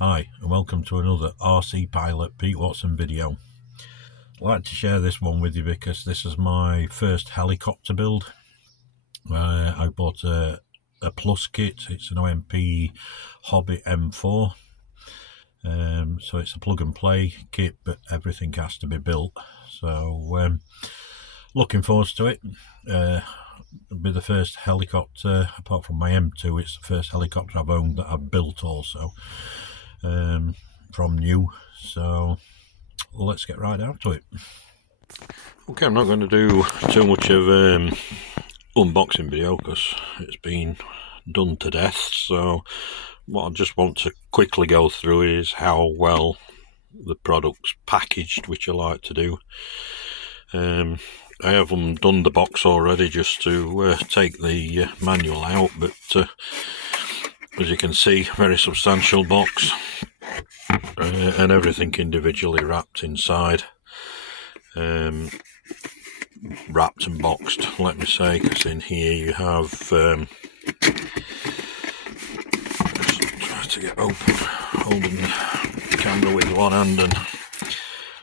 Hi and welcome to another RC Pilot Pete Watson video. I'd like to share this one with you because this is my first helicopter build. I bought a plus kit. It's an OMP Hobby M4. So it's a plug and play kit, but everything has to be built. So looking forward to it. It'll be the first helicopter, apart from my M2, it's the first helicopter I've owned that I've built also. From new, so let's get right down to it. Okay, I'm not going to do too much of unboxing video because it's been done to death, so what I just want to quickly go through is how well the product's packaged, which I like to do. I have done the box already just to take the manual out, but as you can see, very substantial box. And everything individually wrapped inside, wrapped and boxed, let me say, because in here you have, just try to get open, holding the camera with one hand, and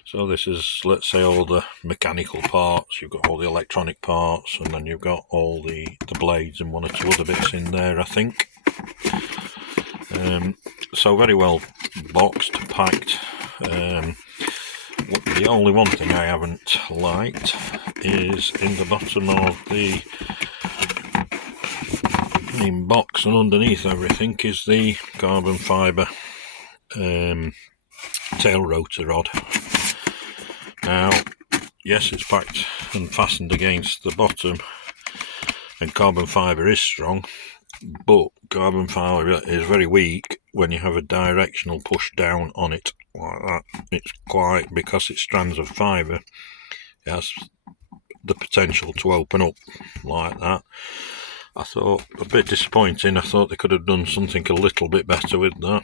so this is, let's say, all the mechanical parts. You've got all the electronic parts, and then you've got all the blades and one or two other bits in there, I think. So very well boxed, packed. The only one thing I haven't liked is in the bottom of the main box and underneath everything is the carbon fibre tail rotor rod. Now, yes, it's packed and fastened against the bottom, and carbon fibre is strong, but carbon fibre is very weak when you have a directional push down on it like that. It's quite, because it's strands of fibre, it has the potential to open up like that. I thought, a bit disappointing. I thought they could have done something a little bit better with that.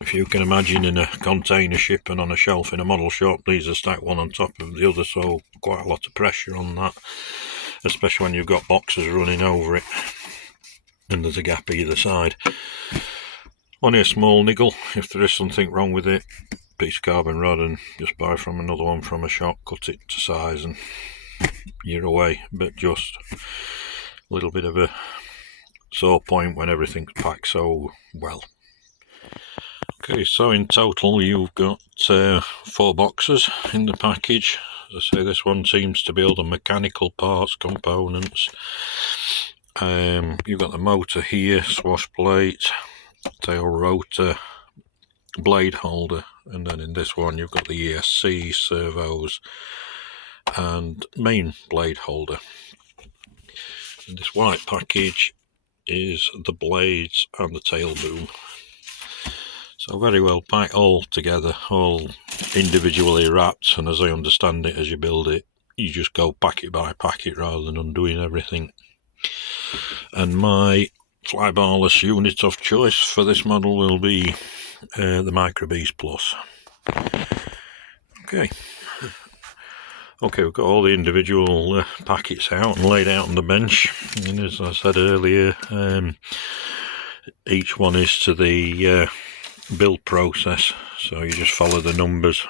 If you can imagine, in a container ship and on a shelf in a model shop, these are stacked one on top of the other, so quite a lot of pressure on that, especially when you've got boxes running over it and there's a gap either side. Only a small niggle. If there is something wrong with it, piece of carbon rod and just buy from another one from a shop, cut it to size and you're away. But just a little bit of a sore point when everything's packed so well. Okay, so in total you've got 4 boxes in the package. As I say, this one seems to be all the mechanical parts, components. You've got the motor here, swash plate, tail rotor, blade holder, and then in this one you've got the ESC, servos, and main blade holder. In this white package is the blades and the tail boom. So very well packed all together, all individually wrapped, and as I understand it, as you build it, you just go packet by packet rather than undoing everything. And my flybarless unit of choice for this model will be the Micro Beast Plus. Okay, we've got all the individual packets out and laid out on the bench, and as I said earlier, each one is to the build process, so you just follow the numbers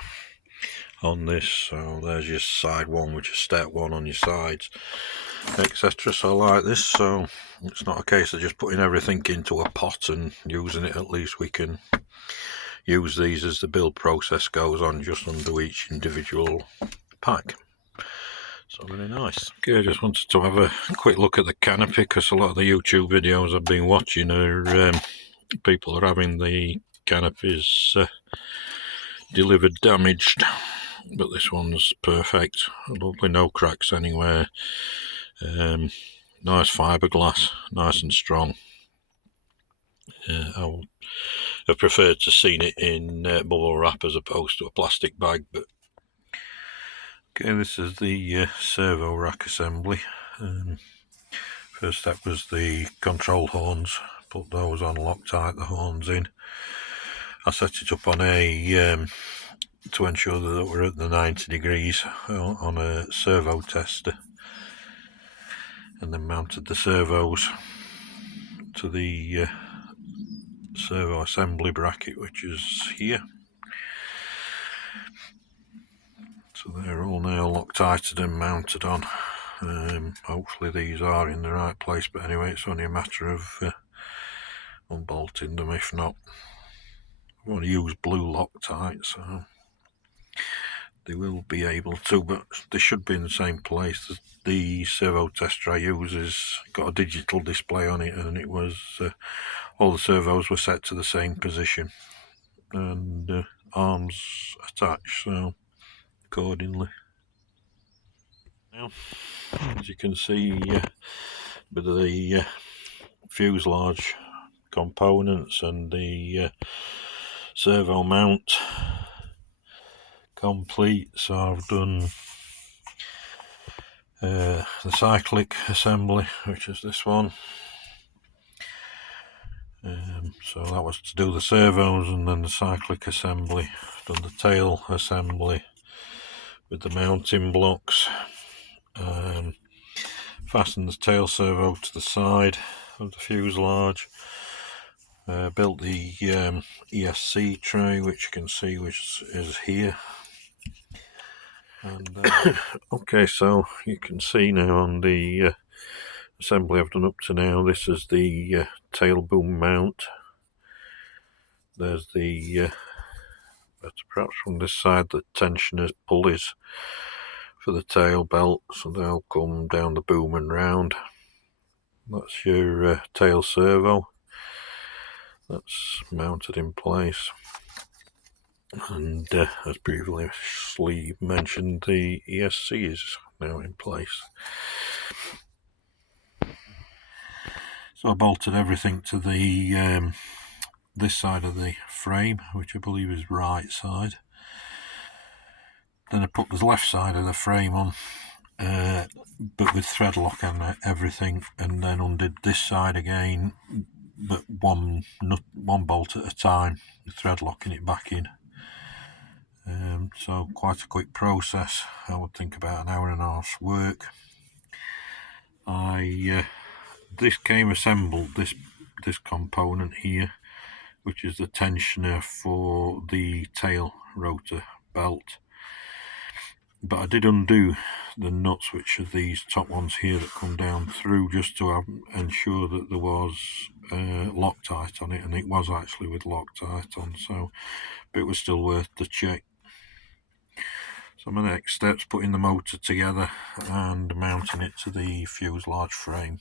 on this. So there's your side one, which is step 1 on your sides, etc. So like this, so it's not a case of just putting everything into a pot and using it. At least we can use these as the build process goes on, just under each individual pack. So very nice. Okay, I just wanted to have a quick look at the canopy, because a lot of the YouTube videos I've been watching are people are having the canopies delivered damaged, but this one's perfect. Lovely, no cracks anywhere. Nice fiberglass, nice and strong. I would have preferred to seen it in bubble wrap as opposed to a plastic bag. But okay, this is the servo rack assembly. First step was the control horns. Put those on, Loctite the horns in. I set it up on a to ensure that we're at the 90 degrees on a servo tester, and then mounted the servos to the servo assembly bracket, which is here. So they're all now Loctited and mounted on. Hopefully these are in the right place, but anyway, it's only a matter of unbolting them. If not, I want to use blue Loctite, so they will be able to, but they should be in the same place. The servo tester I use has got a digital display on it, and it was all the servos were set to the same position and arms attached, so accordingly. Now, as you can see, a bit of the fuselage components and the servo mount complete. So I've done the cyclic assembly, which is this one. So that was to do the servos, and then the cyclic assembly. I've done the tail assembly with the mounting blocks. Fastened the tail servo to the side of the fuselage. Built the ESC tray, which you can see, which is here. And okay, so you can see now on the assembly I've done up to now, this is the tail boom mount. There's the perhaps from this side, the tensioners pulleys for the tail belt, so they'll come down the boom and round. That's your tail servo. That's mounted in place. And as previously mentioned, the ESC is now in place. So I bolted everything to the this side of the frame, which I believe is right side. Then I put the left side of the frame on, but with thread lock and everything, and then undid this side again, but one bolt at a time, thread locking it back in. So quite a quick process. I would think about an hour and a half's work. This came assembled, this component here, which is the tensioner for the tail rotor belt. But I did undo the nuts, which are these top ones here that come down through, just to ensure that there was Loctite on it, and it was actually with Loctite on, so but it was still worth the check. So my next step's putting the motor together and mounting it to the fuselage frame.